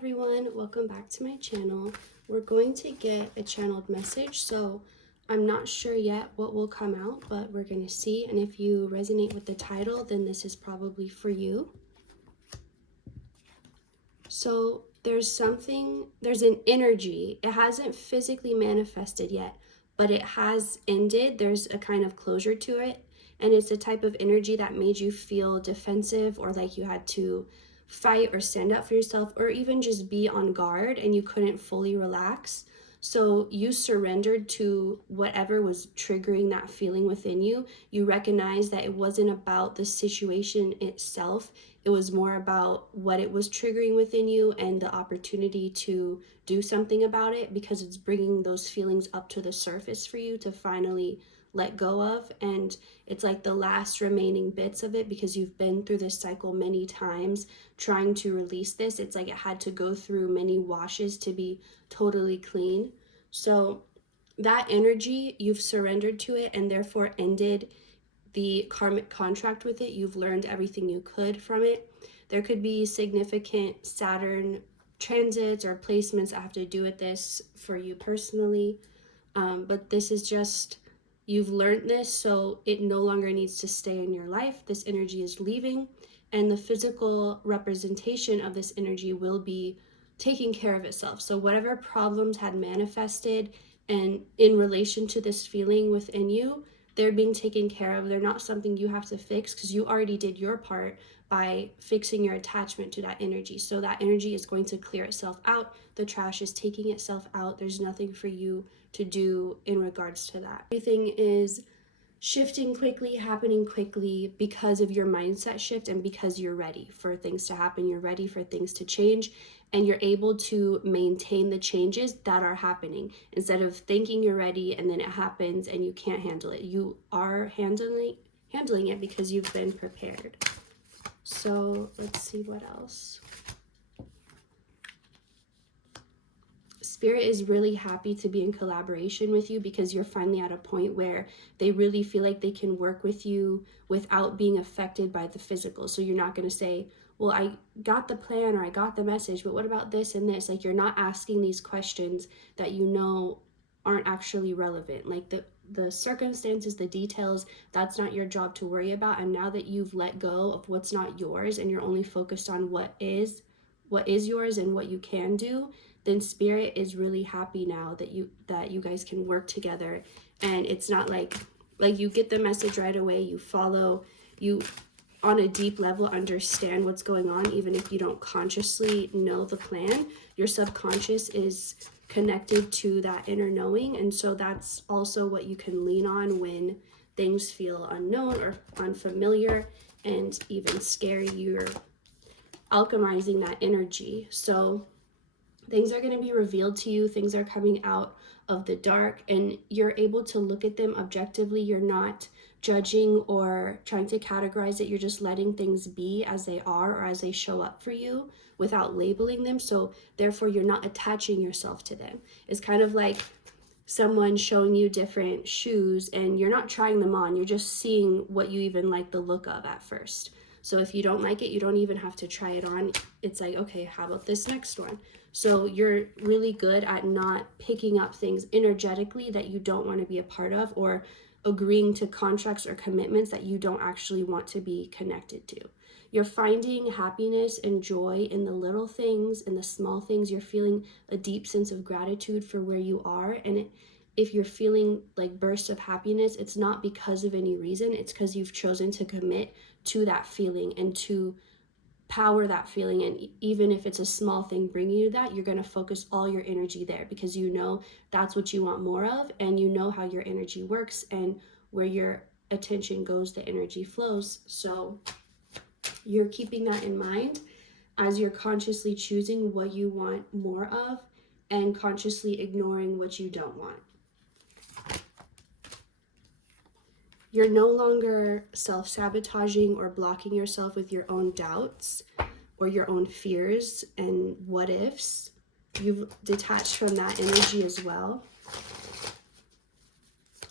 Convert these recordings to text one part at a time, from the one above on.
everyone, welcome back to my channel. We're going to get a channeled message, so I'm not sure yet what will come out, but we're going to see. And if you resonate with the title, then this is probably for you. So there's an energy. It hasn't physically manifested yet, but it has ended. There's a kind of closure to it, and it's a type of energy that made you feel defensive or like you had to fight or stand up for yourself or even just be on guard and you couldn't fully relax. So you surrendered to whatever was triggering that feeling within you. You recognized that it wasn't about the situation itself. It was more about what it was triggering within you and the opportunity to do something about it, because it's bringing those feelings up to the surface for you to finally let go of. And it's like the last remaining bits of it, because you've been through this cycle many times trying to release this. It's like it had to go through many washes to be totally clean. So that energy, you've surrendered to it and therefore ended the karmic contract with it. You've learned everything you could from it. There could be significant Saturn transits or placements that have to do with this for you personally, but this is just, you've learned this, so it no longer needs to stay in your life. This energy is leaving, and the physical representation of this energy will be taking care of itself. So whatever problems had manifested and in relation to this feeling within you, they're being taken care of. They're not something you have to fix, because you already did your part by fixing your attachment to that energy. So that energy is going to clear itself out. The trash is taking itself out. There's nothing for you to do in regards to that. Everything is shifting quickly, happening quickly because of your mindset shift and because you're ready for things to happen. You're ready for things to change, and you're able to maintain the changes that are happening instead of thinking you're ready and then it happens and you can't handle it. You are handling it because you've been prepared. So let's see what else. Spirit is really happy to be in collaboration with you, because you're finally at a point where they really feel like they can work with you without being affected by the physical. So you're not going to say, well, I got the plan or I got the message, but what about this and this? Like, you're not asking these questions that you know aren't actually relevant. Like the circumstances, the details, that's not your job to worry about. And now that you've let go of what's not yours and you're only focused on what is yours and what you can do, then Spirit is really happy now that you guys can work together. And it's not like you get the message right away, you follow, you on a deep level understand what's going on, even if you don't consciously know the plan. Your subconscious is connected to that inner knowing, and so that's also what you can lean on when things feel unknown or unfamiliar and even scary. You're alchemizing that energy. So things are going to be revealed to you. Things are coming out of the dark, and you're able to look at them objectively. You're not judging or trying to categorize it. You're just letting things be as they are or as they show up for you without labeling them. So therefore, you're not attaching yourself to them. It's kind of like someone showing you different shoes and you're not trying them on. You're just seeing what you even like the look of at first. So if you don't like it, you don't even have to try it on. It's like, okay, how about this next one? So you're really good at not picking up things energetically that you don't want to be a part of, or agreeing to contracts or commitments that you don't actually want to be connected to. You're finding happiness and joy in the little things, in the small things. You're feeling a deep sense of gratitude for where you are. And if you're feeling like bursts of happiness, it's not because of any reason. It's because you've chosen to commit to that feeling and to power that feeling. And even if it's a small thing bringing you that, you're going to focus all your energy there, because you know that's what you want more of, and you know how your energy works, and where your attention goes, the energy flows. So you're keeping that in mind as you're consciously choosing what you want more of and consciously ignoring what you don't want. You're no longer self-sabotaging or blocking yourself with your own doubts or your own fears and what ifs. You've detached from that energy as well.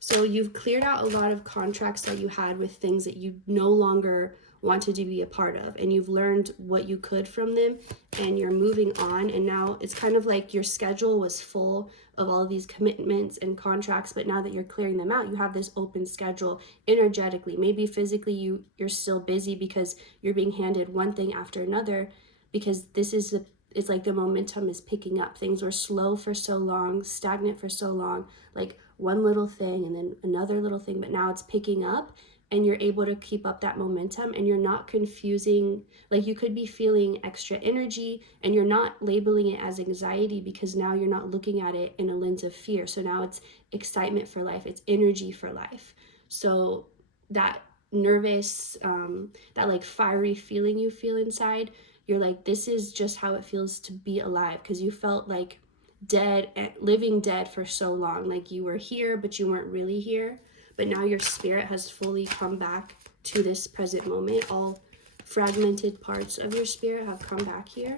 So you've cleared out a lot of contracts that you had with things that you no longer wanted to be a part of, and you've learned what you could from them, and you're moving on. And now it's kind of like your schedule was full of all of these commitments and contracts, but now that you're clearing them out, you have this open schedule energetically. Maybe physically you're still busy because you're being handed one thing after another, because it's like the momentum is picking up. Things were slow for so long, stagnant for so long, like one little thing and then another little thing, but now it's picking up, and you're able to keep up that momentum, and you're not confusing. Like, you could be feeling extra energy and you're not labeling it as anxiety, because now you're not looking at it in a lens of fear. So now it's excitement for life, it's energy for life. So that nervous, that like fiery feeling you feel inside, you're like, this is just how it feels to be alive, because you felt like dead and living dead for so long. Like, you were here but you weren't really here, but now your spirit has fully come back to this present moment. All fragmented parts of your spirit have come back here.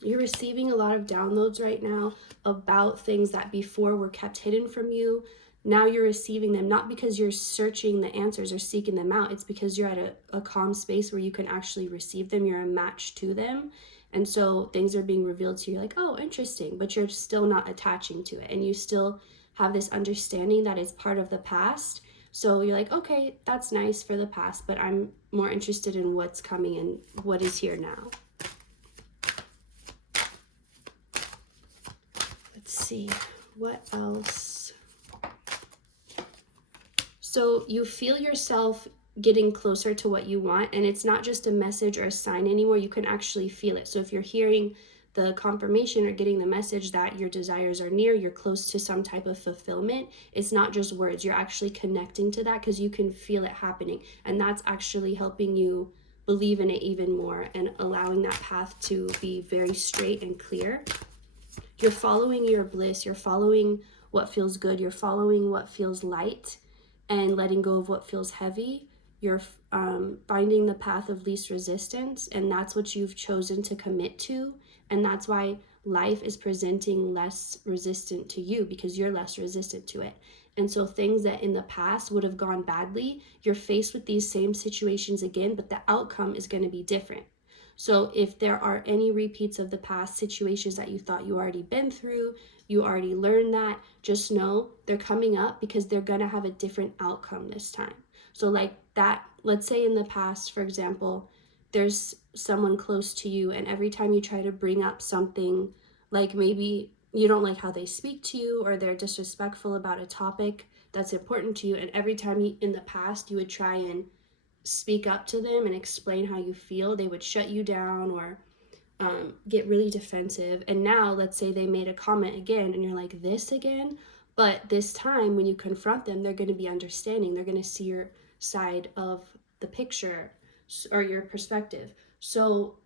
You're receiving a lot of downloads right now about things that before were kept hidden from you. Now you're receiving them, not because you're searching the answers or seeking them out. It's because you're at a calm space where you can actually receive them. You're a match to them. And so things are being revealed to you, like, oh, interesting, but you're still not attaching to it. And you still have this understanding that it's part of the past. So you're like, okay, that's nice for the past, but I'm more interested in what's coming and what is here now. Let's see, what else? So you feel yourself getting closer to what you want, and it's not just a message or a sign anymore. You can actually feel it. So if you're hearing the confirmation or getting the message that your desires are near, you're close to some type of fulfillment, it's not just words. You're actually connecting to that because you can feel it happening, and that's actually helping you believe in it even more and allowing that path to be very straight and clear. You're following your bliss. You're following what feels good. You're following what feels light and letting go of what feels heavy. You're finding the path of least resistance, and that's what you've chosen to commit to. And that's why life is presenting less resistant to you, because you're less resistant to it. And so things that in the past would have gone badly, you're faced with these same situations again, but the outcome is going to be different. So if there are any repeats of the past situations that you thought you already been through, you already learned that, just know they're coming up because they're going to have a different outcome this time. So like that, let's say in the past, for example, there's someone close to you, and every time you try to bring up something, like maybe you don't like how they speak to you, or they're disrespectful about a topic that's important to you, and every time in the past you would try and speak up to them and explain how you feel, they would shut you down or get really defensive. And now let's say they made a comment again and you're like, this again? But this time when you confront them, they're going to be understanding. They're going to see your side of the picture or your perspective. So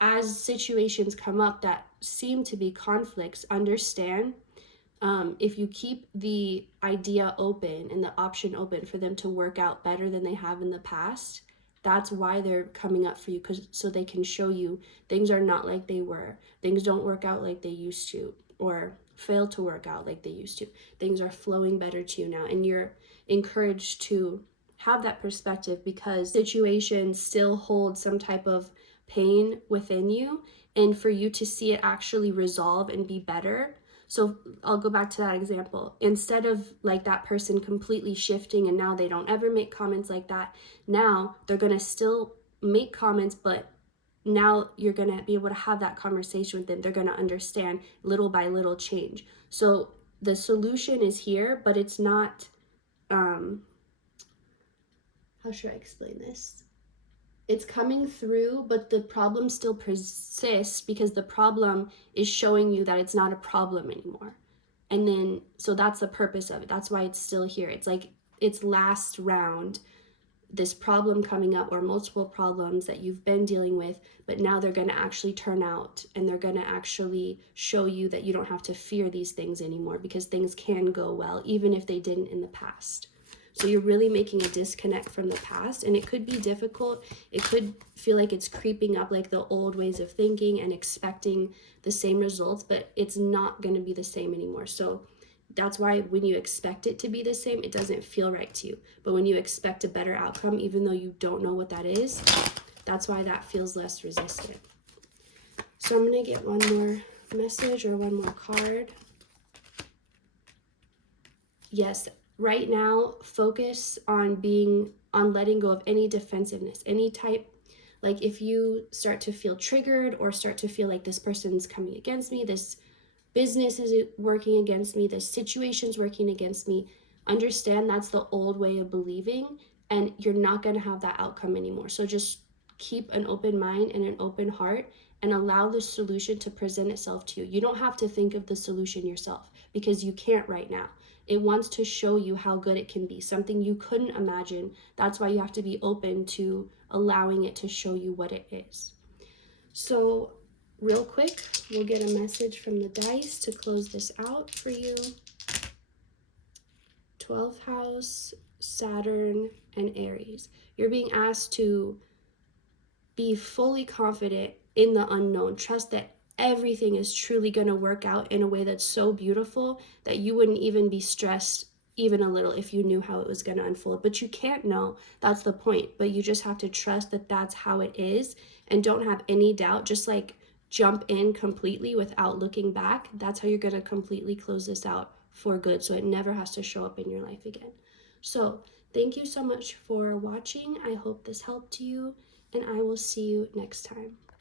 as situations come up that seem to be conflicts, understand, if you keep the idea open and the option open for them to work out better than they have in the past, that's why they're coming up for you, so they can show you things are not like they were. Things don't work out like they used to, or fail to work out like they used to. Things are flowing better to you now, and you're encouraged to have that perspective, because situations still hold some type of pain within you, and for you to see it actually resolve and be better. So I'll go back to that example. Instead of like that person completely shifting and now they don't ever make comments like that, now they're going to still make comments, but now you're going to be able to have that conversation with them. They're going to understand little by little change. So the solution is here, but it's not, how should I explain this? It's coming through, but the problem still persists because the problem is showing you that it's not a problem anymore. And then, so that's the purpose of it. That's why it's still here. It's like its last round, this problem coming up, or multiple problems that you've been dealing with, but now they're going to actually turn out, and they're going to actually show you that you don't have to fear these things anymore, because things can go well, even if they didn't in the past. So you're really making a disconnect from the past, and it could be difficult. It could feel like it's creeping up, like the old ways of thinking and expecting the same results, but it's not going to be the same anymore. So That's why when you expect it to be the same, it doesn't feel right to you. But when you expect a better outcome, even though you don't know what that is, that's why that feels less resistant. So I'm going to get one more message or one more card. Yes, right now, focus on letting go of any defensiveness, any type. Like if you start to feel triggered or start to feel like this person's coming against me, this business is working against me, this situation's working against me, understand that's the old way of believing, and you're not going to have that outcome anymore. So just keep an open mind and an open heart and allow the solution to present itself to you. You don't have to think of the solution yourself because you can't right now. It wants to show you how good it can be, something you couldn't imagine. That's why you have to be open to allowing it to show you what it is. So real quick, we'll get a message from the dice to close this out for you. 12th house, Saturn, and Aries. You're being asked to be fully confident in the unknown. Trust that everything is truly going to work out in a way that's so beautiful that you wouldn't even be stressed even a little if you knew how it was going to unfold. But you can't know. That's the point. But you just have to trust that that's how it is and don't have any doubt. Just like jump in completely without looking back. That's how you're going to completely close this out for good, so it never has to show up in your life again. So thank you so much for watching. I hope this helped you, and I will see you next time.